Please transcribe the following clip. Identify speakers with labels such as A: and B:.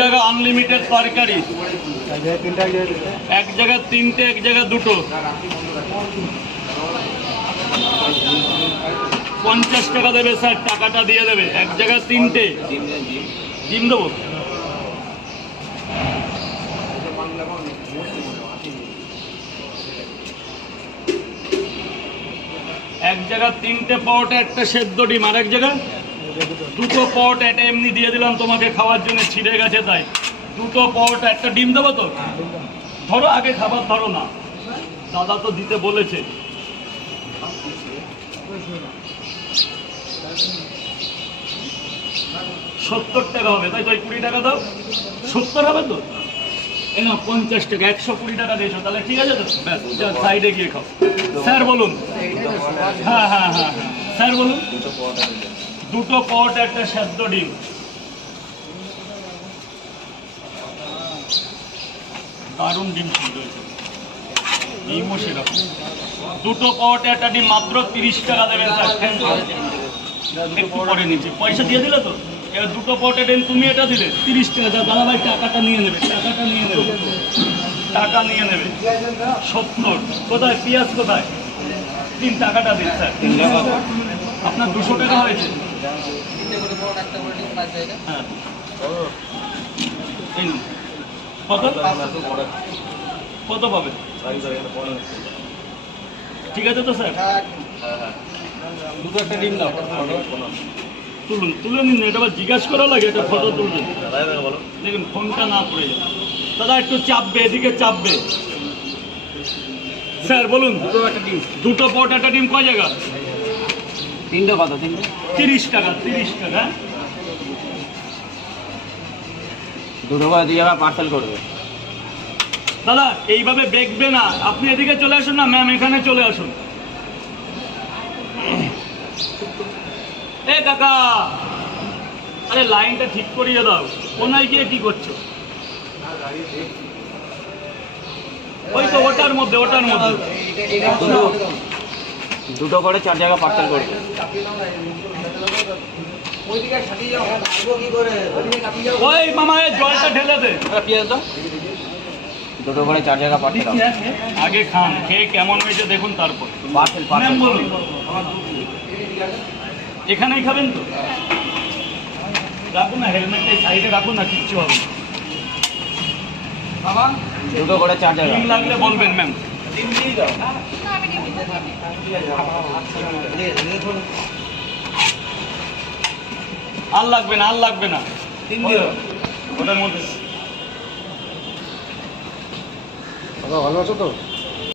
A: জায়গা আনলিমিটেড তরকারি। এক জায়গা তিনটে, এক জায়গা দুটো। পঞ্চাশ টাকা দেবে স্যার টাকাটা দিয়ে দেবে। এক জায়গা তিনটে। ডিম দেবো? এক জায়গা তিনটে পরোটা, একটা সেদ্ধ ডিম। আর এক জায়গা দুটো পট এটা এমনি দিয়ে দিলাম, তোমাকে খাওয়ার জন্য ছিঁড়ে গেছে তাই। দুটো পরোটা একটা ডিম দেবো তো? ধরো, আগে খাবার ধরো না। দাদা তো দিতে বলেছে। সত্তর টাকা হবে, তাই তো কুড়ি টাকা দাও। সত্তর হবে তো? না পঞ্চাশ টাকা, একশো কুড়ি টাকা দিয়েছ, তাহলে ঠিক আছে তো? ব্যাস সাইডে গিয়ে খাও। স্যার বলুন। হ্যাঁ হ্যাঁ হ্যাঁ হ্যাঁ। স্যার বলুন। দুটো পট একটা সেদ্ধ ডিম। দারুণ ডিম সিদ্ধ হয়েছে। দুটো পট একটা ডিম, মাত্র তিরিশ টাকা দেবেন একটু পরে নিচ্ছি। পয়সা দিয়ে দিলে তো? এবার দুটো পটে ডিম, তুমি এটা দিলে, তিরিশ টাকা। দাদা ভাই টাকাটা নিয়ে নেবে, টাকাটা নিয়ে নেবে। টাকা নিয়ে নেবে। সত্তর কোথায়? পেঁয়াজ কোথায়? তিন টাকাটা দিন, স্যার। আপনার দুশো টাকা হয়েছে। হ্যাঁ। কত পাবে ঠিক আছে তো স্যার দুটো একটা ডিম দাও তুলুন তুলে নিন এটা আবার জিজ্ঞাসা করা লাগে এটা ফটো তুলবেন দেখুন ফোনটা না পড়ে যাবে দাদা একটু চাপবে এদিকে চাপবে স্যার বলুন দুটো একটা ডিম দুটো পট একটা ডিম কয় জায়গা
B: তিনটে কত তিনটে?
A: তিরিশ টাকা তিরিশ টাকা?
B: দুটো করে দুই পার্সেল করবে।
A: দাদা এইভাবে দেখবে না। আপনি এদিকে চলে আসুন না ম্যাম এখানে চলে আসুন। এ কাকা! আরে লাইনটা ঠিক করিয়ে দাও। কোনায় গিয়ে কি করছ? ওই তো ওটার মধ্যে ওটার মধ্যে।
B: দুটো করে চার জায়গা পার্সেল করবে
A: ওই মামা জলটা ঢেলে দে।
B: পেঁয়াজ তো দুটো করে চার জায়গায় পার্সেল
A: আগে খান খেয়ে কেমন হয়েছে দেখুন তারপর।
B: পার্সেল পার্সেল
A: বলুন। এখানেই খাবেন তো? রাখুন না হেলমেটটা সাইডে রাখুন না কিচ্ছু হবে না।
B: দুটো করে চার জায়গা।
A: লাগলে বলবেন ম্যাম আর লাগবে না আর লাগবে না। তিন দিও ওটার মধ্যে
C: ভালো আছো তো?